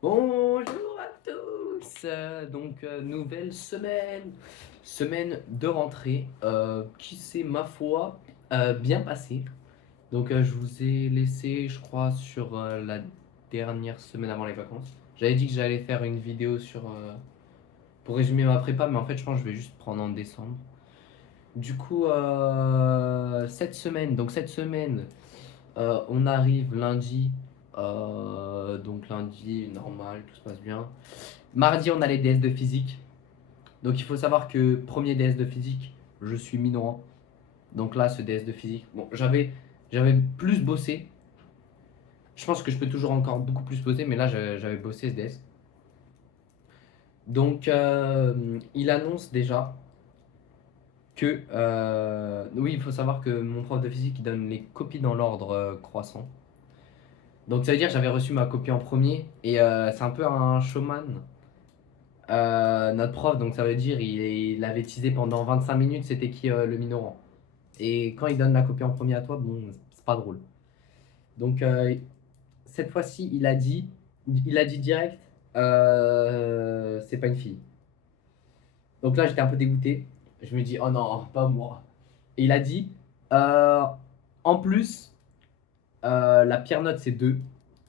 Bonjour à tous! Nouvelle semaine de rentrée qui s'est, ma foi, bien passée. Je vous ai laissé, je crois, sur la dernière semaine avant les vacances. J'avais dit que j'allais faire une vidéo pour résumer ma prépa, mais en fait, je pense que je vais juste prendre en décembre. Cette semaine, on arrive lundi. Donc lundi, normal, tout se passe bien. Mardi, on a les DS de physique. Donc il faut savoir que premier DS de physique, je suis minorant. Donc là, ce DS de physique, bon, j'avais plus bossé. Je pense que je peux toujours encore beaucoup plus bosser, mais là, j'avais bossé ce DS. Il annonce déjà que... oui, il faut savoir que mon prof de physique, il donne les copies dans l'ordre croissant. Donc ça veut dire que j'avais reçu ma copie en premier, et c'est un peu un showman. Notre prof, donc ça veut dire il avait teasé pendant 25 minutes c'était qui le minorant. Et quand il donne la copie en premier à toi, bon, c'est pas drôle. Donc cette fois-ci, il a dit direct, c'est pas une fille. Donc là, j'étais un peu dégoûté. Je me dis, oh non, pas moi. Et il a dit, euh, en plus, la pire note c'est 2.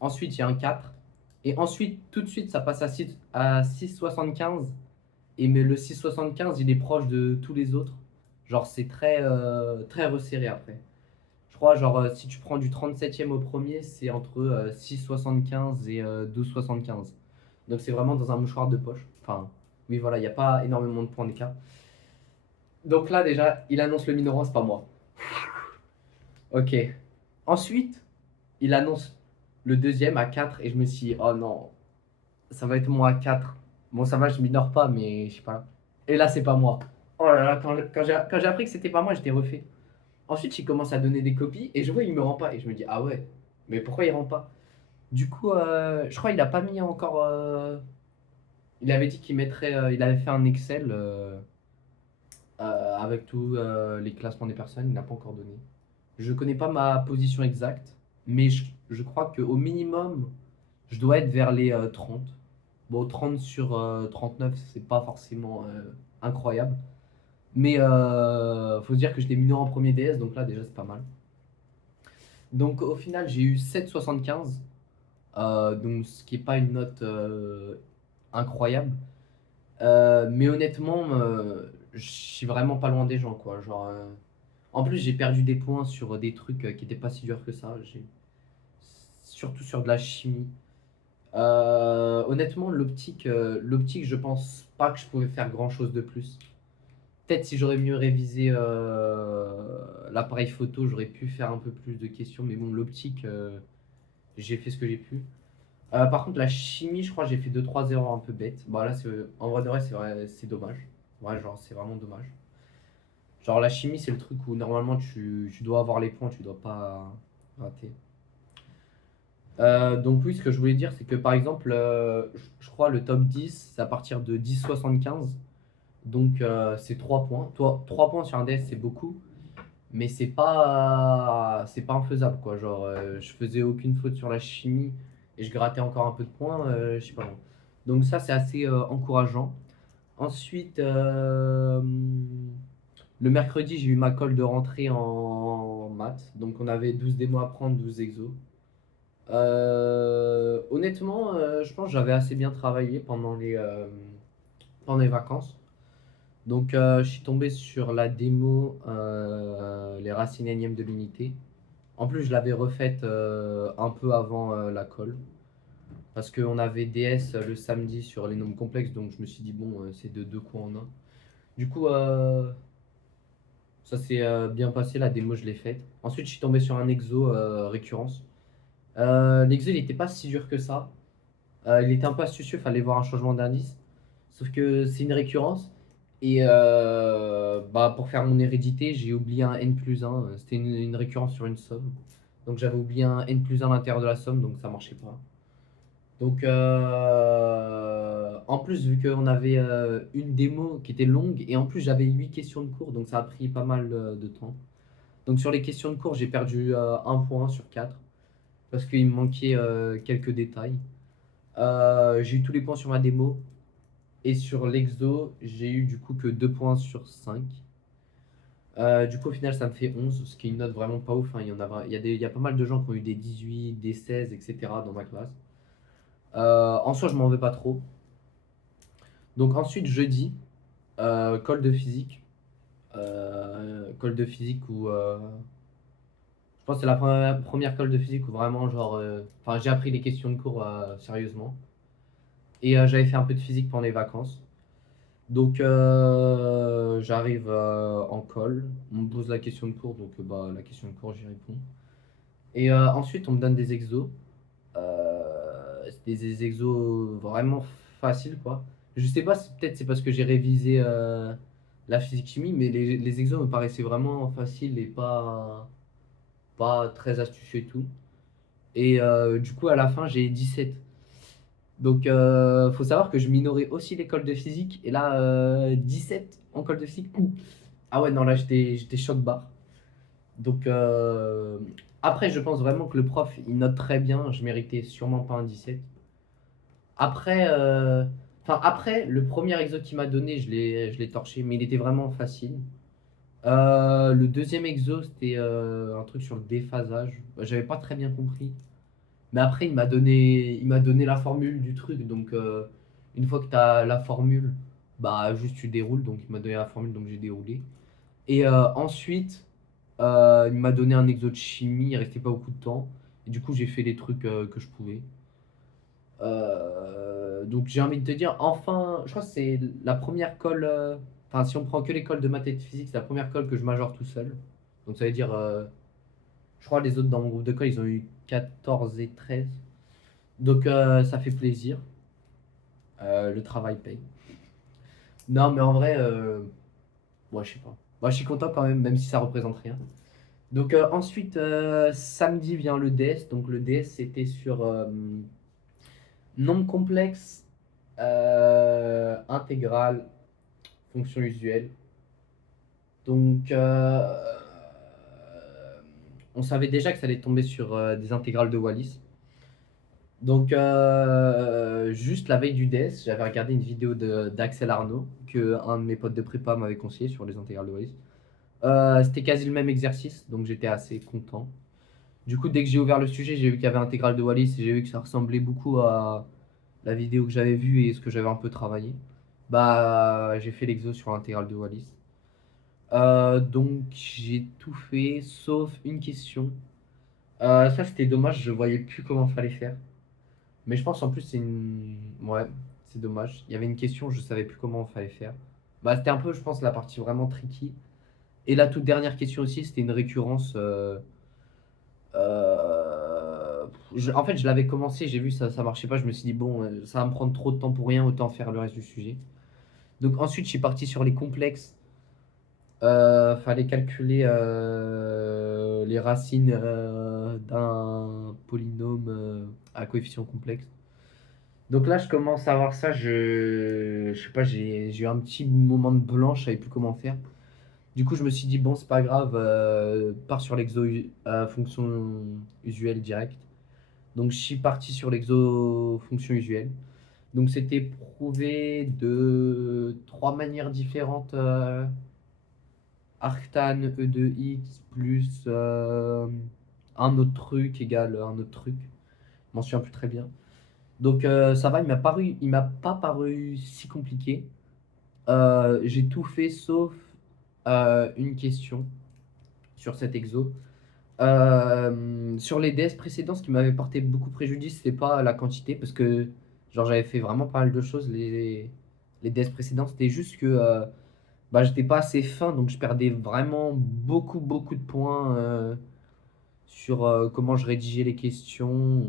Ensuite, il y a un 4. Et ensuite, tout de suite, ça passe à 6,75. Et mais le 6,75, il est proche de tous les autres. Genre, c'est très resserré après. Je crois, genre, si tu prends du 37e au premier, c'est entre 6,75 et 12,75. Donc, c'est vraiment dans un mouchoir de poche. Enfin, oui, voilà, il n'y a pas énormément de points d'écart. Donc là, déjà, il annonce le minorant, c'est pas moi. Ok. Ensuite, il annonce le deuxième à 4 et je me suis dit, oh non, ça va être moi à 4. Bon, ça va, je minore pas, mais je sais pas. Et là, c'est pas moi. Oh là là, quand j'ai appris que c'était pas moi, j'étais refait. Ensuite, il commence à donner des copies et je vois, il me rend pas. Et je me dis, ah ouais, mais pourquoi il rend pas? Du coup, je crois qu'il a pas mis encore. Il avait dit qu'il mettrait. Il avait fait un Excel avec tous les classements des personnes. Il n'a pas encore donné. Je connais pas ma position exacte, mais je crois qu'au minimum, je dois être vers les 30. Bon, 30 sur 39, c'est pas forcément incroyable. Mais faut se dire que j'étais mineur en premier DS, donc là déjà c'est pas mal. Donc au final j'ai eu 7,75, donc ce qui est pas une note incroyable. Mais honnêtement, je suis vraiment pas loin des gens quoi. Genre, en plus j'ai perdu des points sur des trucs qui étaient pas si durs que ça. Surtout sur de la chimie. Honnêtement, l'optique, je pense pas que je pouvais faire grand chose de plus. Peut-être si j'aurais mieux révisé l'appareil photo, j'aurais pu faire un peu plus de questions. Mais bon, l'optique, j'ai fait ce que j'ai pu. Par contre, la chimie, je crois que j'ai fait deux trois erreurs un peu bêtes. Bon, là, en vrai de vrai, c'est vrai, c'est dommage. Ouais, genre, c'est vraiment dommage. Genre, la chimie, c'est le truc où normalement tu dois avoir les points, tu dois pas rater. Donc oui, ce que je voulais dire, c'est que par exemple, je crois le top 10, c'est à partir de 10,75. Donc c'est 3 points. Toi, 3 points sur un DS, c'est beaucoup. Mais c'est pas infaisable, quoi. Genre, je faisais aucune faute sur la chimie et je grattais encore un peu de points, je sais pas moi. Donc ça, c'est assez encourageant. Ensuite, le mercredi, j'ai eu ma colle de rentrée en maths. Donc on avait 12 démos à prendre, 12 exos. Honnêtement, je pense que j'avais assez bien travaillé pendant les vacances. Donc, je suis tombé sur la démo Les racines énièmes de l'unité. En plus, je l'avais refaite un peu avant la colle. Parce qu'on avait DS le samedi sur les nombres complexes. Donc, je me suis dit, bon, c'est de deux coups en un. Du coup, ça s'est bien passé. La démo, je l'ai faite. Ensuite, je suis tombé sur un exo récurrence. L'exo, il n'était pas si dur que ça. Il était un peu astucieux, fallait voir un changement d'indice. Sauf que c'est une récurrence. Et bah, pour faire mon hérédité, j'ai oublié un n plus 1. C'était une récurrence sur une somme. Donc j'avais oublié un n plus 1 à l'intérieur de la somme, donc ça marchait pas. Donc en plus, vu qu'on avait une démo qui était longue, et en plus j'avais 8 questions de cours, donc ça a pris pas mal de temps. Donc sur les questions de cours, j'ai perdu un point sur 4 parce qu'il me manquait quelques détails. J'ai eu tous les points sur ma démo. Et sur l'exo, j'ai eu du coup que 2 points sur 5. Du coup, au final, ça me fait 11, ce qui est une note vraiment pas ouf, hein. Il y a pas mal de gens qui ont eu des 18, des 16, etc. dans ma classe. En soi, je m'en veux pas trop. Donc ensuite, jeudi, colle de physique. Colle de physique où je pense que c'est la première colle de physique où vraiment, genre, enfin, j'ai appris les questions de cours sérieusement. Et j'avais fait un peu de physique pendant les vacances. Donc j'arrive en colle, on me pose la question de cours, donc bah, la question de cours, j'y réponds. Et ensuite, on me donne des exos. C'est des exos vraiment faciles, quoi. Je sais pas, peut-être c'est parce que j'ai révisé la physique-chimie, mais les exos me paraissaient vraiment faciles et pas très astucieux et tout. Et du coup, à la fin, j'ai 17. Donc, faut savoir que je minorais aussi l'école de physique. Et là, 17 en école de physique. Ouh. Ah ouais, non, là, j'étais choc barre. Donc, après, je pense vraiment que le prof, il note très bien. Je méritais sûrement pas un 17. Après, après le premier exo qu'il m'a donné, je l'ai torché, mais il était vraiment facile. Le deuxième exo, c'était un truc sur le déphasage. J'avais pas très bien compris. Mais après, il m'a donné la formule du truc. Donc, une fois que tu as la formule, bah, juste tu déroules. Donc, il m'a donné la formule, donc j'ai déroulé. Et ensuite, il m'a donné un exo de chimie. Il restait pas beaucoup de temps. Et du coup, j'ai fait les trucs que je pouvais. Donc, j'ai envie de te dire, enfin, je crois que c'est la première colle. Enfin, si on prend que l'école de maths et de physique, c'est la première colle que je majore tout seul. Donc, ça veut dire, je crois, les autres dans mon groupe de colle, ils ont eu 14 et 13. Donc ça fait plaisir. Le travail paye. Non, mais en vrai, moi je sais pas. Moi je suis content quand même, même si ça représente rien. Donc ensuite, samedi vient le DS. Donc le DS c'était sur nombre complexe, intégrale, fonction usuelle. Donc on savait déjà que ça allait tomber sur des intégrales de Wallis. Donc, juste la veille du DS, j'avais regardé une vidéo d'Axel Arnaud, que un de mes potes de prépa m'avait conseillé sur les intégrales de Wallis. C'était quasi le même exercice, donc j'étais assez content. Du coup, dès que j'ai ouvert le sujet, j'ai vu qu'il y avait intégrale de Wallis et j'ai vu que ça ressemblait beaucoup à la vidéo que j'avais vue et ce que j'avais un peu travaillé. Bah, j'ai fait l'exo sur l'intégrale de Wallis. Donc, j'ai tout fait, sauf une question. Ça, c'était dommage, je voyais plus comment fallait faire. Mais je pense en plus c'est une. Ouais, c'est dommage. Il y avait une question, je savais plus comment il fallait faire. Bah, c'était un peu, je pense, la partie vraiment tricky. Et la toute dernière question aussi, c'était une récurrence. En fait, je l'avais commencé, j'ai vu ça marchait pas. Je me suis dit, bon, ça va me prendre trop de temps pour rien, autant faire le reste du sujet. Donc ensuite, je suis parti sur les complexes. Fallait calculer les racines d'un polynôme à coefficient complexe. Donc là, je commence à voir ça. Je sais pas, j'ai eu un petit moment de blanc, je savais plus comment faire. Du coup, je me suis dit, bon, c'est pas grave, pars sur l'exo fonction usuelle direct. Donc, je suis parti sur l'exo fonction usuelle. Donc, c'était prouvé de trois manières différentes. Arctan E2X plus un autre truc égale un autre truc. Je m'en souviens plus très bien. Donc ça va, il m'a pas paru si compliqué. J'ai tout fait sauf une question sur cet exo. Sur les DS précédents, ce qui m'avait porté beaucoup préjudice, c'était pas la quantité, parce que genre j'avais fait vraiment pas mal de choses les DS précédents. C'était juste que bah, j'étais pas assez fin, donc je perdais vraiment beaucoup de points sur comment je rédigeais les questions.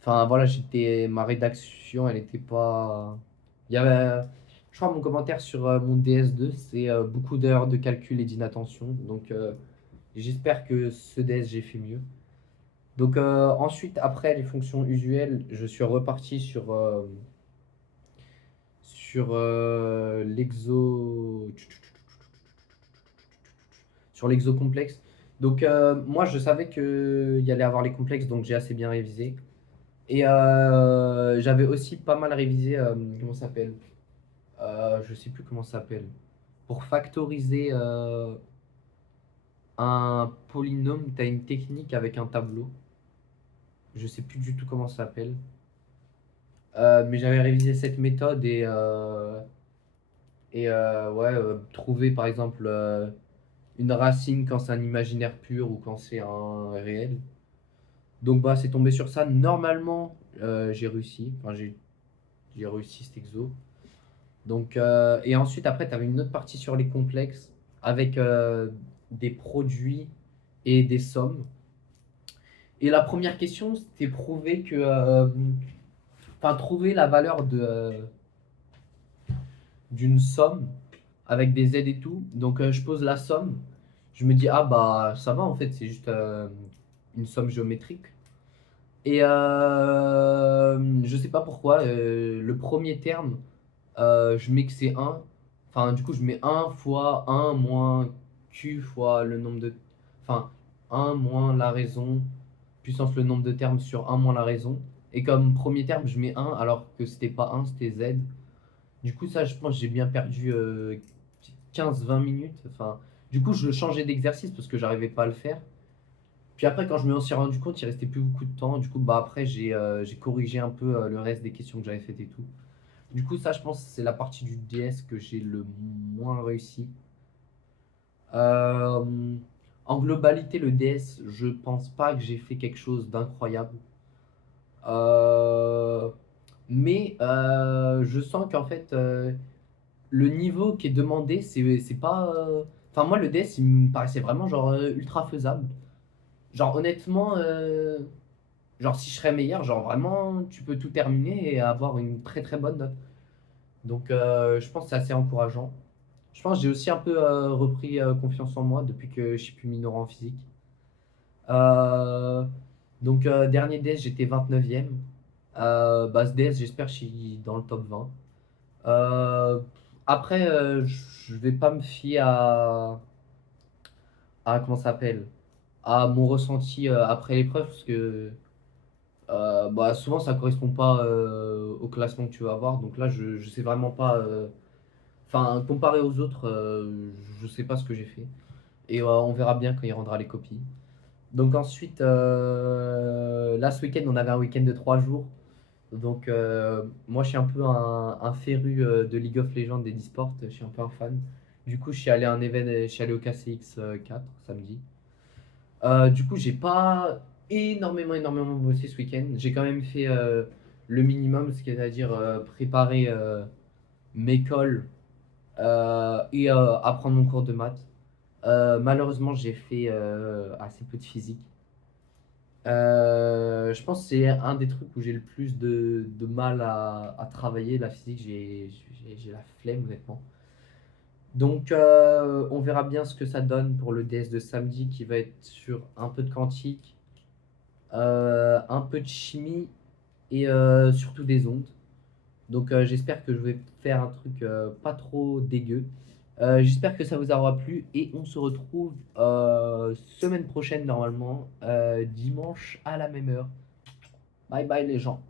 Enfin voilà, ma rédaction, elle était pas. Il y avait, je crois, mon commentaire sur mon DS2, c'est beaucoup d'erreurs de calcul et d'inattention. Donc j'espère que ce DS, j'ai fait mieux. Donc ensuite, après les fonctions usuelles, je suis reparti sur l'exo complexe. Donc moi, je savais qu'il y allait avoir les complexes, donc j'ai assez bien révisé. Et J'avais aussi pas mal révisé, comment ça s'appelle? Je sais plus comment ça s'appelle. Pour factoriser un polynôme, tu as une technique avec un tableau. Je sais plus du tout comment ça s'appelle. Mais j'avais révisé cette méthode ouais, trouver par exemple une racine quand c'est un imaginaire pur ou quand c'est un réel. Donc bah c'est tombé sur ça. Normalement, j'ai réussi. Enfin, j'ai réussi cet exo. Donc, et ensuite, après, tu avais une autre partie sur les complexes avec des produits et des sommes. Et la première question, c'était prouver que, enfin, trouver la valeur d'une somme avec des aides et tout. Donc, je pose la somme. Je me dis, ah bah, ça va en fait, c'est juste une somme géométrique. Et je sais pas pourquoi, le premier terme, je mets que c'est 1. Enfin, du coup, je mets 1 fois 1 moins Q fois le nombre de. Enfin, 1 moins la raison, puissance le nombre de termes sur 1 moins la raison. Et comme premier terme, je mets 1 alors que c'était pas 1, c'était Z. Du coup, ça, je pense que j'ai bien perdu 15-20 minutes. Enfin, du coup, je changeais d'exercice parce que j'arrivais pas à le faire. Puis après, quand je me suis rendu compte, il restait plus beaucoup de temps. Du coup, bah après, j'ai corrigé un peu le reste des questions que j'avais faites et tout. Du coup, ça, je pense, c'est la partie du DS que j'ai le moins réussi. Euh, En globalité, le DS, je pense pas que j'ai fait quelque chose d'incroyable. Euh, mais je sens qu'en fait, le niveau qui est demandé, c'est pas. Enfin, moi, le DS, il me paraissait vraiment genre ultra faisable. Genre, honnêtement, genre, si je serais meilleur, genre vraiment, tu peux tout terminer et avoir une très très bonne note. Donc, je pense que c'est assez encourageant. Je pense que j'ai aussi un peu repris confiance en moi depuis que je suis plus mineur en physique. Euh, donc, dernier DS, j'étais 29e. Bah, ce DS, j'espère que je suis dans le top 20. Euh, Après, je vais pas me fier à comment ça s'appelle? À mon ressenti après l'épreuve parce que bah, souvent ça correspond pas au classement que tu vas avoir. Donc là, je sais vraiment pas. Enfin, comparé aux autres, je sais pas ce que j'ai fait. Et on verra bien quand il rendra les copies. Donc ensuite, là ce week-end, on avait un week-end de 3 jours. Donc moi je suis un peu un féru de League of Legends et d'e-sport, je suis un peu un fan. Du coup je suis allé à un événement, je suis allé au KCX 4 samedi. Du coup j'ai pas énormément bossé ce week-end. J'ai quand même fait le minimum, c'est-à-dire préparer mes calls et apprendre mon cours de maths. Malheureusement j'ai fait assez peu de physique. Je pense que c'est un des trucs où j'ai le plus de mal à travailler. La physique, j'ai la flemme, honnêtement. Donc, on verra bien ce que ça donne pour le DS de samedi qui va être sur un peu de quantique, un peu de chimie et surtout des ondes. Donc, j'espère que je vais faire un truc pas trop dégueu. J'espère que ça vous aura plu et on se retrouve semaine prochaine normalement, dimanche à la même heure. Bye bye les gens.